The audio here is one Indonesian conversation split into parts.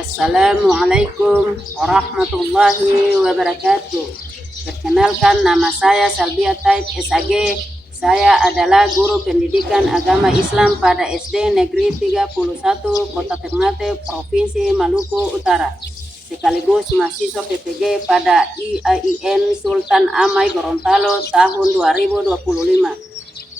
Assalamualaikum warahmatullahi wabarakatuh. Perkenalkan, nama saya Salbia Taib SAG. Saya adalah guru pendidikan agama Islam pada SD Negeri 31 Kota Ternate, Provinsi Maluku Utara, sekaligus mahasiswa PPG pada IAIN Sultan Amai Gorontalo tahun 2025.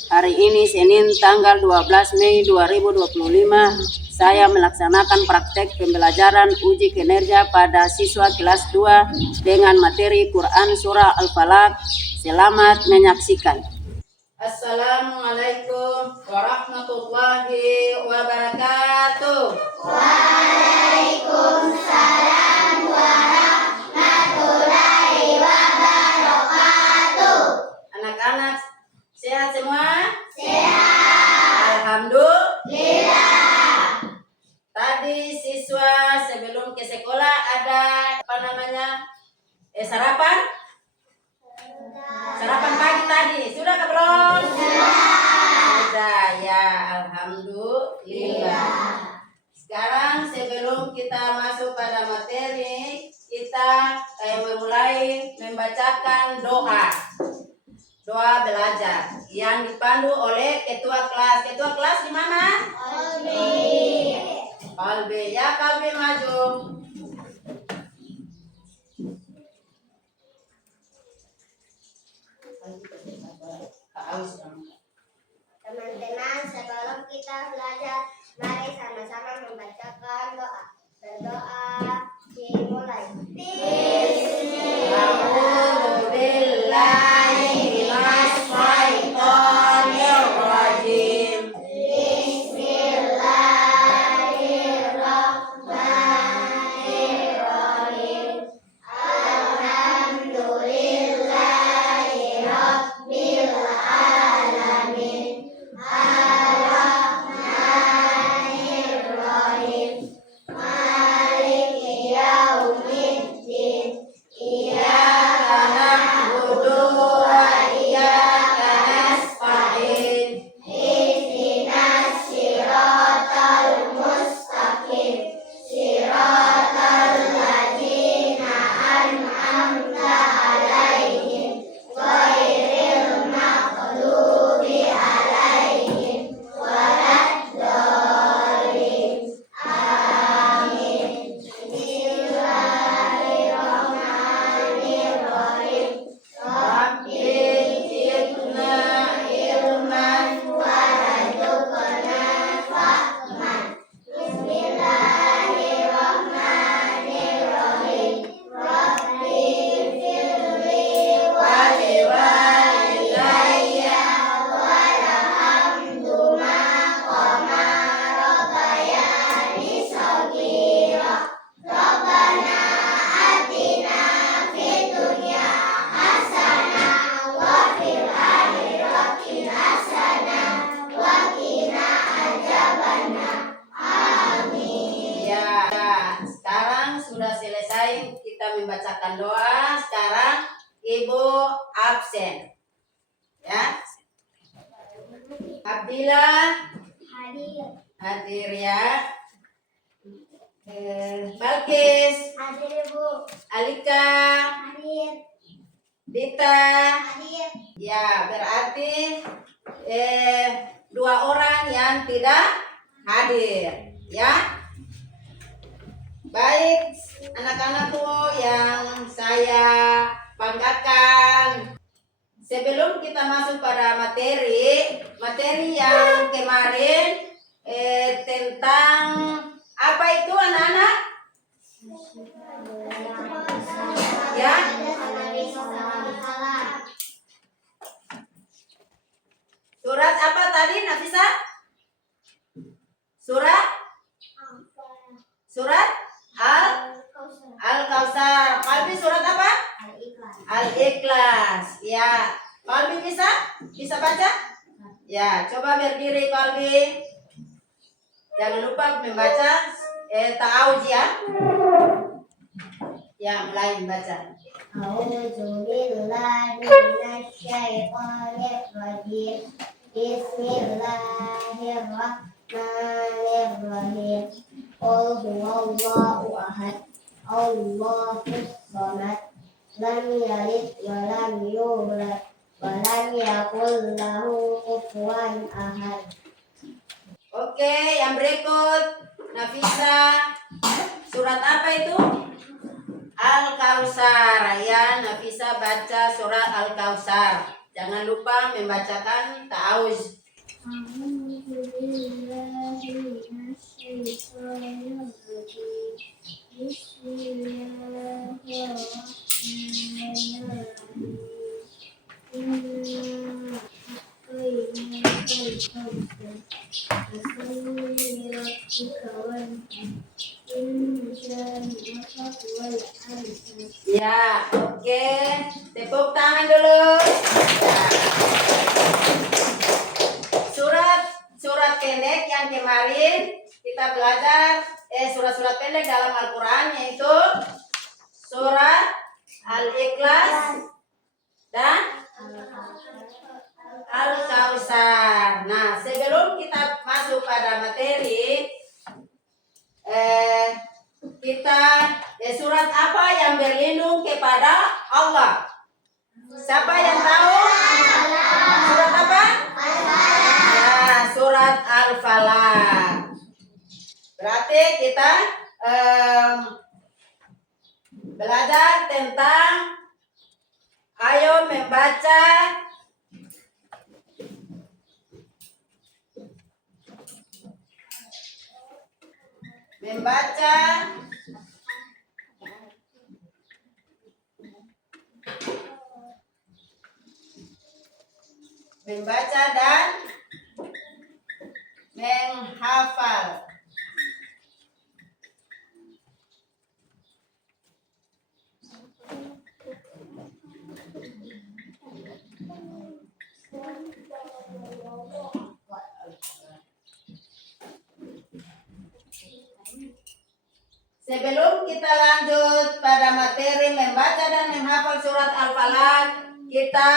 Hari ini Senin tanggal 12 Mei 2025, saya melaksanakan praktek pembelajaran uji kinerja pada siswa kelas 2 dengan materi Quran Surah Al-Falaq. Selamat menyaksikan. Assalamualaikum warahmatullahi wabarakatuh. Waalaikumsalam warahmatullahi wabarakatuh. Anak-anak sehat semua? Sehat. Alhamdulillah. Tadi siswa sebelum ke sekolah ada sarapan? Sarapan pagi tadi. Sudah ke belum? Sudah ya, alhamdulillah. Sekarang sebelum kita masuk pada materi, kita memulai membacakan doa belajar yang dipandu oleh ketua kelas. Ketua kelas di mana? Kalbi. Ya, Kalbi maju. Teman-teman, sebelum kita belajar, mari sama-sama membacakan doa. Berdoa dimulai. Membacakan doa. Sekarang Ibu absen ya. Abdillah hadir ya. Balkis Hadir, Bu. Alika Hadir. Dita Hadir. ya, berarti dua orang yang tidak hadir ya. Baik, anak-anakku yang saya banggakan, sebelum kita masuk pada materi yang kemarin tentang apa itu anak-anak? Ya? Surat apa tadi, Nafisa? Surat Al-Kautsar. Kalbi surat apa? Al-Ikhlas. Ya. Kalbi bisa baca? Ya, coba berdiri Kalbi. Jangan lupa membaca ta'awudz ya. Ya, mulai membaca. A'udzubillahi minasyaitonir rajim. Bismillahirrahmanirrahim. Qul huwallahu ahad. Allahus samad. Lam yalid wa lam yulad wa lam yakul lahu kufuwan ahad. Oke, yang berikut Nafisa, surat apa itu? Al-Kautsar. Ya, Nafisa baca surat Al-Kautsar. Jangan lupa membacakan ta'awuz. Ya, oke. Tepuk tangan dulu. Ya. Surat pendek yang kemarin kita belajar surat-surat pendek dalam Al-Qur'an yaitu surat Al-Ikhlas dan Al-Kautsar. Nah, sebelum kita masuk pada materi kita surat apa yang berlindung kepada Allah? Siapa yang tahu? Surat apa? Ya, surat Al-Falaq. Berarti kita belajar tentang ayo membaca membaca dan menghafal. Sebelum kita lanjut pada materi membaca dan menghafal surat Al-Falaq, kita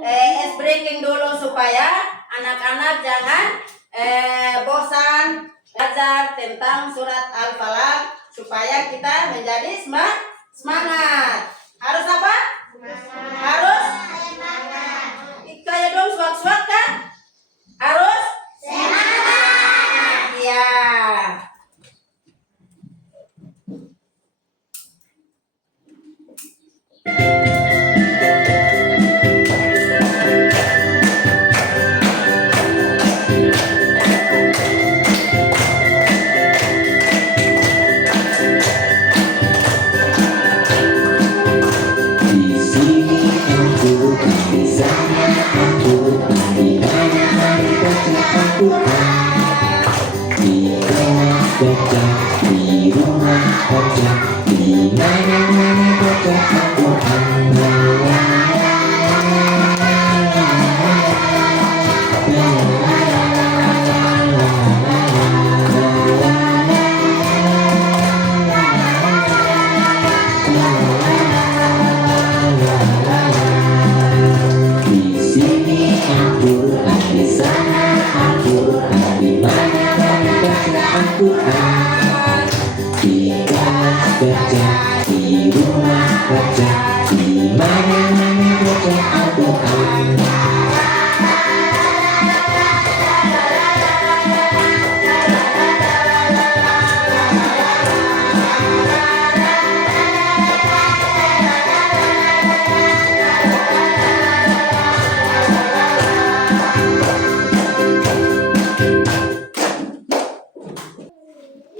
ice breaking dulu supaya anak-anak jangan bosan belajar tentang surat Al-Falaq, supaya kita menjadi semangat. Harus apa? Harus kayak dong swat-swat kan? Harus semangat. Ya.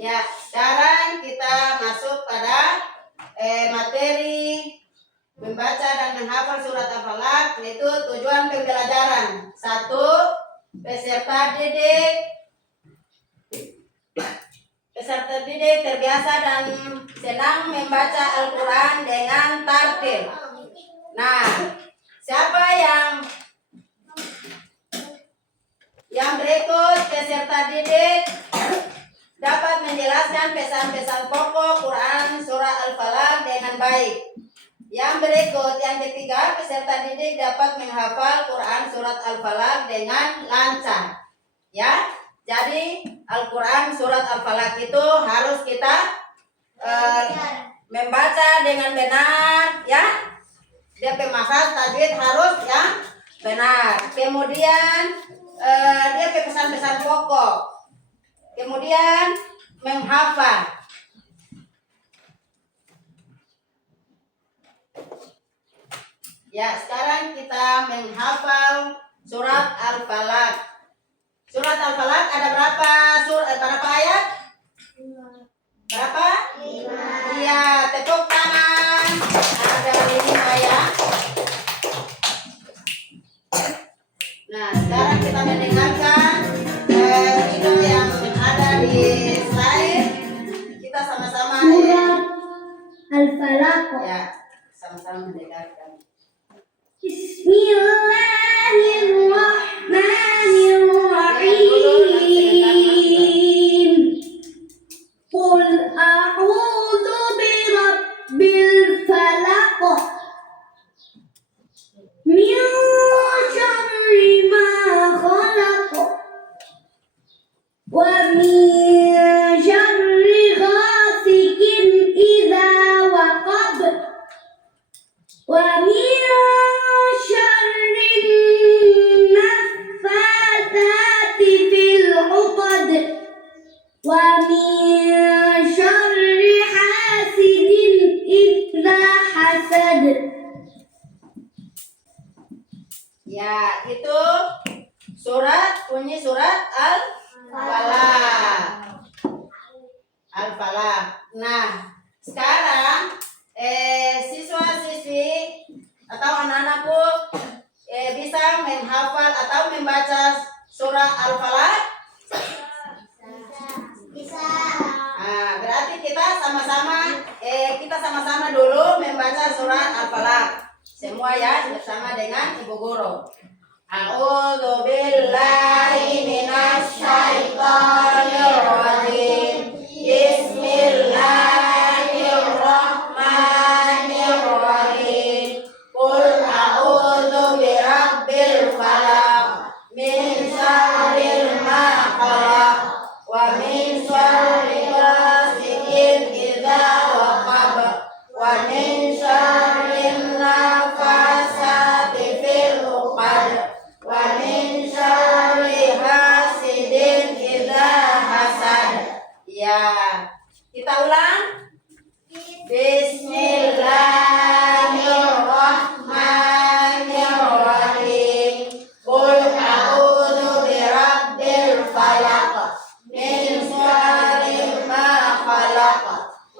Ya, sekarang kita masuk pada materi membaca dan menghafal surat Al-Falaq, yaitu tujuan pembelajaran. 1. Peserta didik terbiasa dan senang membaca Al-Quran dengan tartil. Nah, siapa yang berikut peserta didik dapat menjelaskan pesan-pesan pokok Quran surah Al-Falaq dengan baik. Yang berikut, yang ketiga, peserta didik dapat menghafal Quran surat Al-Falaq dengan lancar. Ya, jadi Al-Quran surat Al-Falaq itu harus kita membaca dengan benar, ya. Dia pemakhraj tajwid harus yang benar. Kemudian dia pesan-pesan pokok. Kemudian menghafal. Ya, sekarang kita menghafal surat Al-Falaq. Surat Al-Falaq ada berapa ayat? Berapa? 5. Iya, tepuk tangan. Ada 5 ya. Nah, sekarang kita mendengarkan video yang ada di slide. Kita sama-sama Surat Al-Falaq. Ya, sama-sama mendengarkan. Bismillahirrahmanirrahim. Qul a'udzu birabbil falaq min syarri ma khalaq wa min syarri ghasikin idza waqab wa min syarri naffatsati fil 'uqad wa min syarri hasidin idza hasad. Ya, itu bunyi surat Al-Falaq. Al-Falaq. Nah, sekarang siswa-siswi atau anak-anakku bisa menghafal atau membaca surah Al-Falaq? Bisa. Nah, berarti kita sama-sama dulu membaca surah Al-Falaq. Semua ya, bersama dengan Ibu Guru. A'udzu billahi minasy syaithanir rajim. Bismillahirrahmanirrahim. Qul a'udzu birabbil falaq min syarri ma khalaq wa min syarri ghasikin idza waqab wa min syarri nafasati fil 'uqad wa min syarri hasidin idza hasad. Ya, kita ulang. Bismillahirrahmanirrahim. Qul a'udzu birabbil falaq min syarri ma khalaq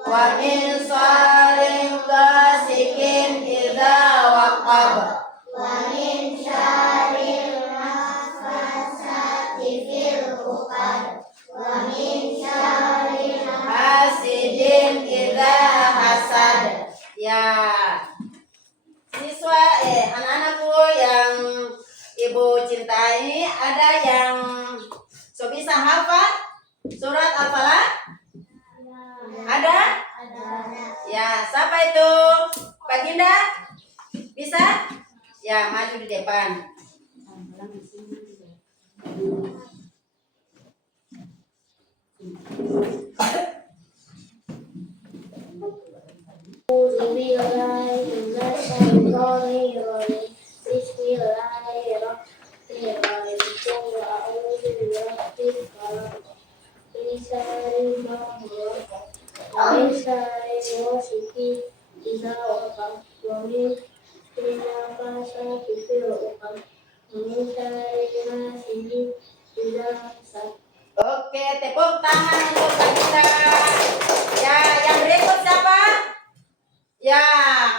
wa min syarri ghasikin idza waqab Wa min syarri nafasati fil 'uqad wa min syarri hasidin idza hasad. Ya, siswa anak-anakku yang Ibu cintai, ada yang bisa hafal surat Al-Falaq? Ada? Ya, siapa itu? Baginda? Bisa? Ya, maju di depan. Oke, tepuk tangan untuk Baginda. Ya, yang berikut siapa? Ya,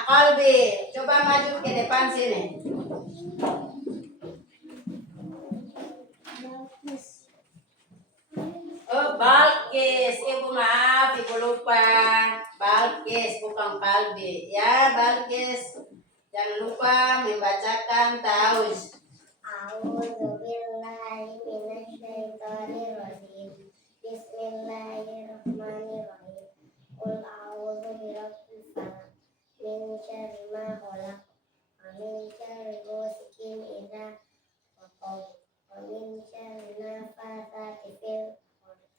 Qalbi. Coba maju ke depan sini. Oh, Balkis. Ibu maaf, Ibu lupa. Balkis, bukan Qalbi. Ya, Balkis. Jangan lupa membacakan Tauz. A'udzu billahi minasy syaithanir rajim. Bismillahirrahmanirrahim. Qul a'udzu birabbil falaq min syarri ma khalaq wa min syarri ghasikin idza waqab wa min syarri nafasati fil 'uqad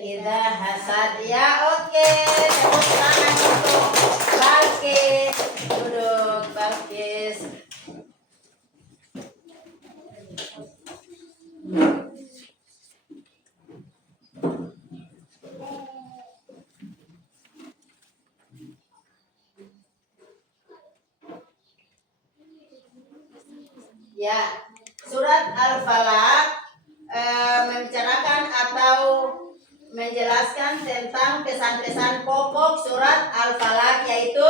idza hasad. Ya, oke. Tepuk tangan untuk Balkis. Duduk, Balkis. Ya, surat Al-Falaq membicarakan atau menjelaskan tentang pesan-pesan pokok surat Al-Falaq, yaitu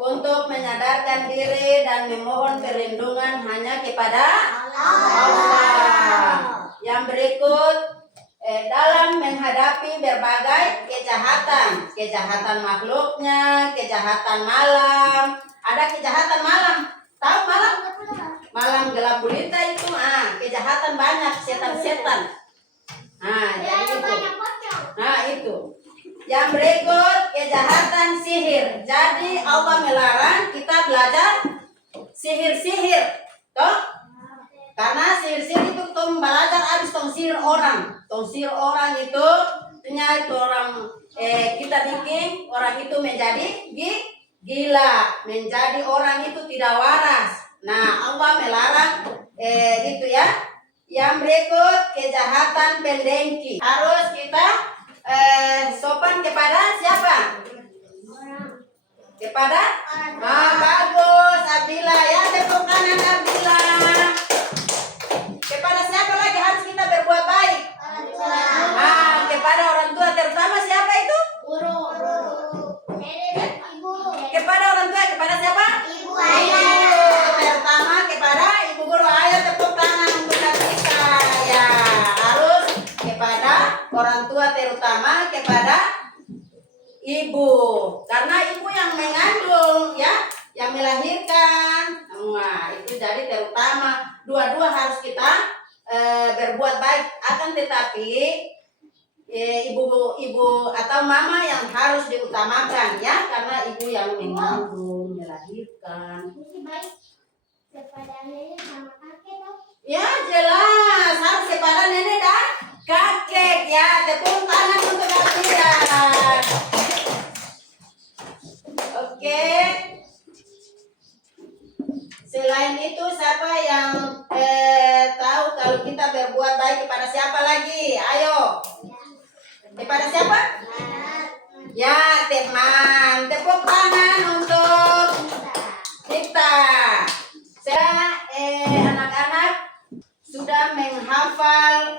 untuk menyadarkan diri dan memohon perlindungan hanya kepada Allah. Yang berikut, dalam menghadapi berbagai kejahatan makhluknya, kejahatan malam. Ada kejahatan malam, tahu malam? Malam gelap gulita itu, kejahatan banyak, setan-setan. Jadi itu. Itu. Yang berikut, kejahatan sihir. Jadi Allah melarang kita belajar sihir-sihir, toh? Karena sihir-sihir itu tong belajar habis tong sihir orang. Tong sihir orang itu, artinya itu orang kita bikin orang itu menjadi gila, menjadi orang itu tidak waras. Nah, Allah melarang itu ya. Yang berikut, kejahatan pendengki. Harus kita sopan kepada siapa? Kepada? Bagus, Abdillah ya, tepuk kanan Abdillah. Kepada siapa lagi harus kita berbuat baik? Kepada orang tua, terutama siapa itu? Guru. Kepada orang tua, kepada siapa? Ibu. Terutama kepada ibu guru. Ayo tepuk tangan untuk kita ya. Harus kepada orang tua, terutama kepada ibu, karena ibu yang mengandung ya, yang melahirkan. Nah, itu jadi terutama dua-dua harus kita berbuat baik. Akan tetapi ibu atau mama yang harus diutamakan ya, karena ibu yang mengandung, melahirkan. Kepada nenek sama kakek dong. Ya jelas harus kepada nenek dan kakek ya. Tepuk tangan untuk kalian. Oke. Selain itu siapa yang tahu kalau kita berbuat baik kepada siapa lagi? Ayo. Kepada siapa? Ya, teman. Tepuk tangan untuk kita. Saya anak-anak sudah menghafal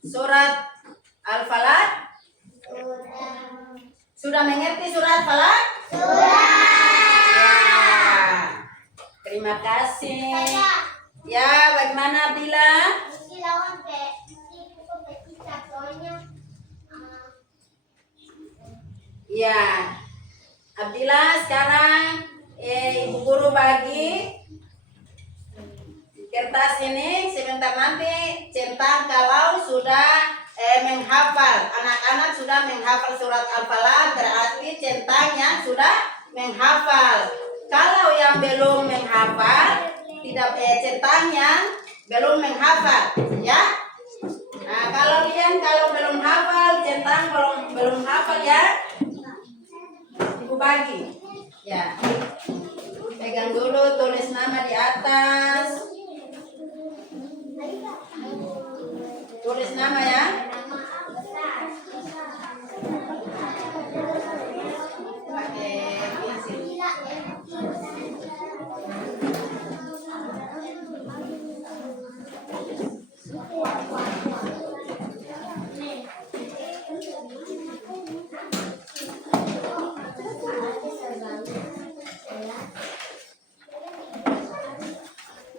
surat Al-Falaq? Sudah mengerti surat Al-Falaq? Terima kasih. Ya, bagaimana Bila? Ya, Abdillah sekarang ibu guru bagi kertas ini, sebentar nanti centang kalau sudah menghafal. Anak-anak sudah menghafal surat Al-Falaq, berarti centangnya sudah menghafal. Kalau yang belum menghafal, tidak centangnya belum menghafal, ya. Nah, kalau belum hafal, centang belum hafal ya, ibu bagi. Ya, pegang dulu, tulis nama di atas. Tulis nama ya. Pakai pensil.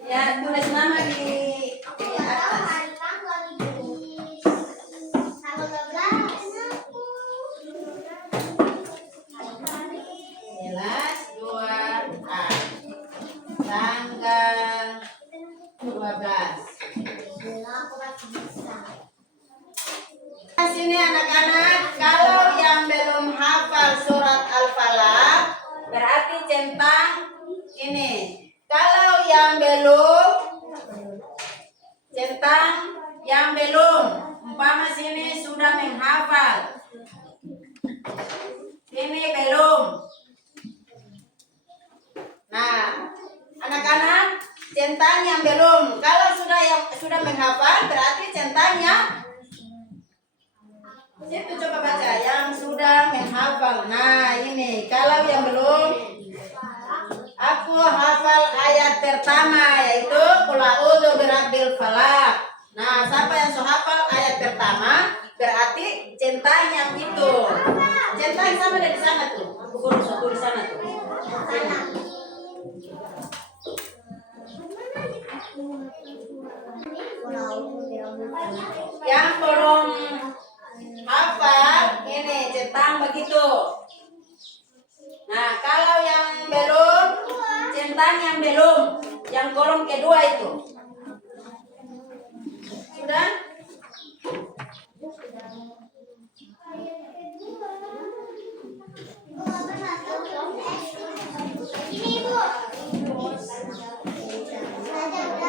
Ya, tulis nama di atas. ini belum. Nah, anak-anak centang yang belum. Kalau sudah menghafal berarti centangnya itu coba baca yang sudah menghafal. Nah, ini kalau yang belum, aku hafal ayat pertama yaitu Qul a'udzu birabbil falaq. Nah, siapa yang sudah hafal ayat pertama berarti centang yang itu. Centang sama dari sana tuh. Buku di sana tuh. Yang belum hafal ini centang begitu. Nah, kalau yang belum, centang yang belum, yang kolom kedua itu. Sudah?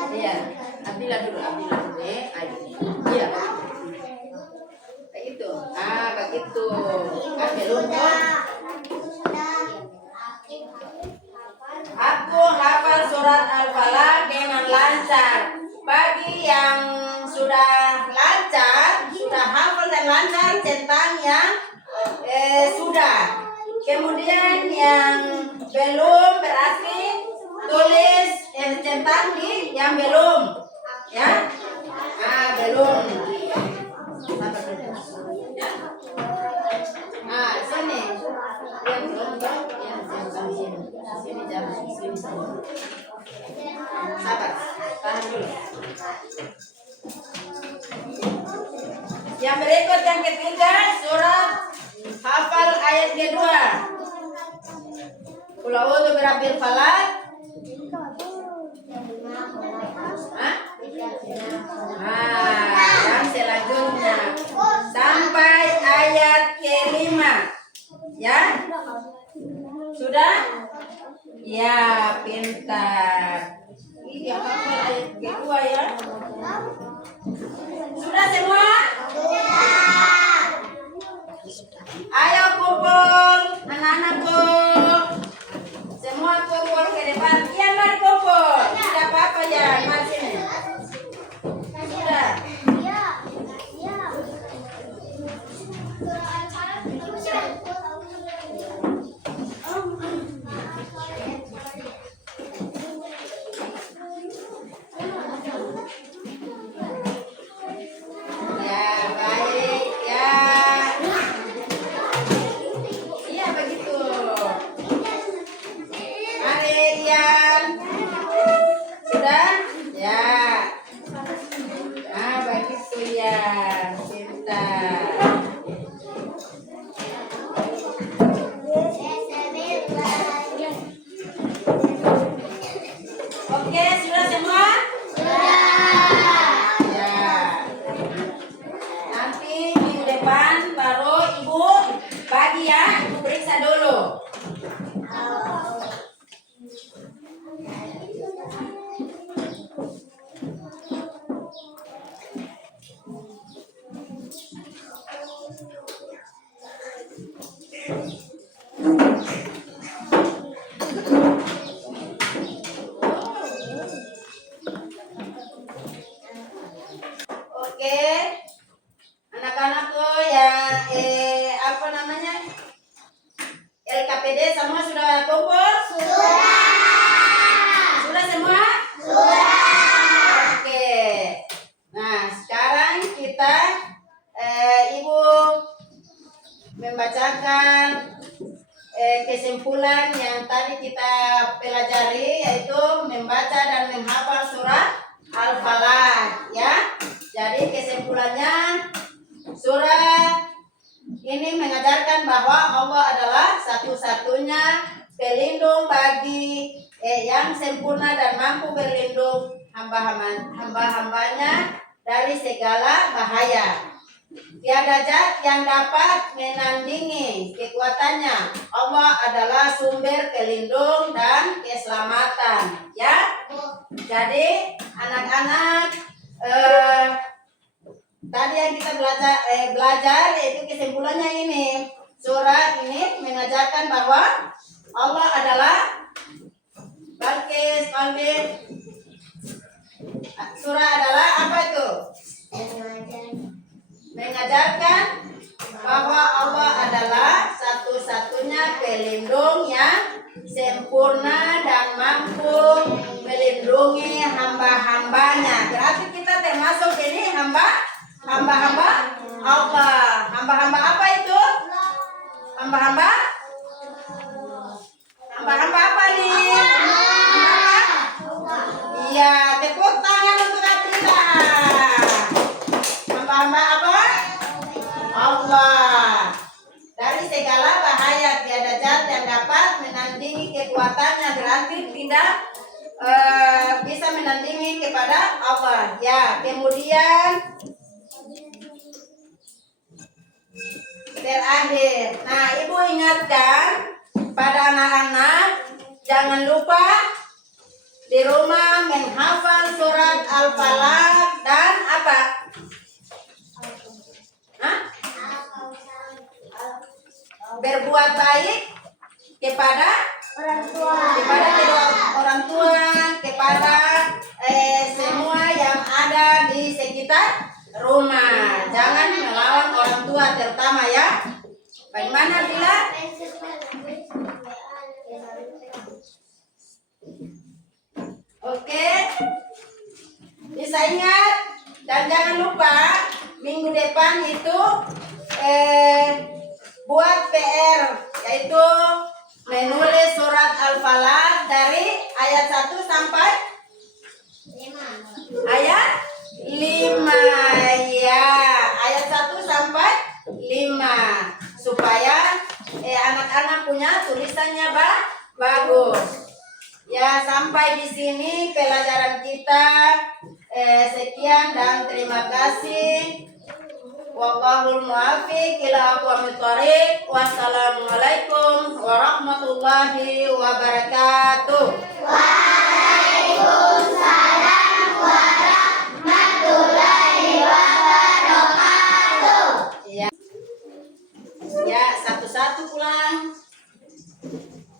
Iya, Abdillah dulu Iya. Begitu. Ah, begitu. Kan belum tuh. Aku hafal surat Al-Falaq dengan lancar. Bagi yang sudah lancar, sudah hafal dan lancar centangnya sudah. Kemudian yang belum berarti tulis centang di yang belum, ya. Ah, belum. Ah, sini. Yang belum, sini jangan sini. Sabar, tahan dulu. Yang berikut yang ketiga surat hafal ayat kedua. Qul a'udzu birabbil falaq. Yang selanjutnya sampai ayat kelima, ya. Sudah? Ya, pintar. Ini yang hafal ayat kedua ya. Sudah semua? Ayo kumpul, anak-anakku. Semua kumpul ke depan. Iya, mari kumpul. Tidak apa-apa ya, mari sini. Sudah. Ya, baik ya. Iya begitu. Mari Ian. Sudah? Ya. Nah, begitu ya. Pintar. Oke, sudah semua? Ya. Nanti minggu depan baru Ibu bagi ya, Ibu periksa dulu. Oke, anak-anakku yang apa namanya LKPD semua sudah kumpul? Sudah semua? Oke. Nah, sekarang kita Ibu membacakan kesimpulan yang tadi kita pelajari, yaitu membaca dan menghafal surat Al-Falaq, ya. Jadi kesimpulannya, surat ini mengajarkan bahwa Allah adalah satu-satunya pelindung bagi yang sempurna dan mampu berlindung hamba-hambanya dari segala bahaya. Tiada zat yang dapat menandingi kekuatannya. Allah adalah sumber pelindung dan keselamatan, ya. Jadi anak-anak tadi yang kita belajar yaitu kesimpulannya ini, surat ini mengajarkan Hamba-hamba? Hamba-hamba apa nih? Hamba-hamba? Iya, tepuk tangan untuk kita. Hamba-hamba apa? Allah. Dari segala bahaya tiada zat yang dapat menandingi kekuatannya, berarti tidak bisa menandingi kepada Allah. Ya, kemudian terakhir. Nah, ibu ingatkan pada anak-anak jangan lupa di rumah menghafal surat Al-Falaq dan apa? Hah? Berbuat baik kepada kedua orang tua, kepada semua yang ada di sekitar rumah. Jangan melawan orang tua terutama ya. Bagaimana bila? Oke. Bisa ingat dan jangan lupa minggu depan itu buat PR, yaitu menulis surat Al-Falaq dari ayat 1 sampai ayat 5 ya, ayat 1 sampai 5 supaya anak-anak punya tulisannya bagus. Ya, sampai di sini pelajaran kita. Sekian dan terima kasih. Wallahul muwaffiq ila aqwamit thoriq. Wassalamualaikum warahmatullahi wabarakatuh. Waalaikumsalam warahmatullahi wabarakatuh. Ya, satu-satu pulang.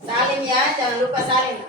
Salim ya, jangan lupa salim.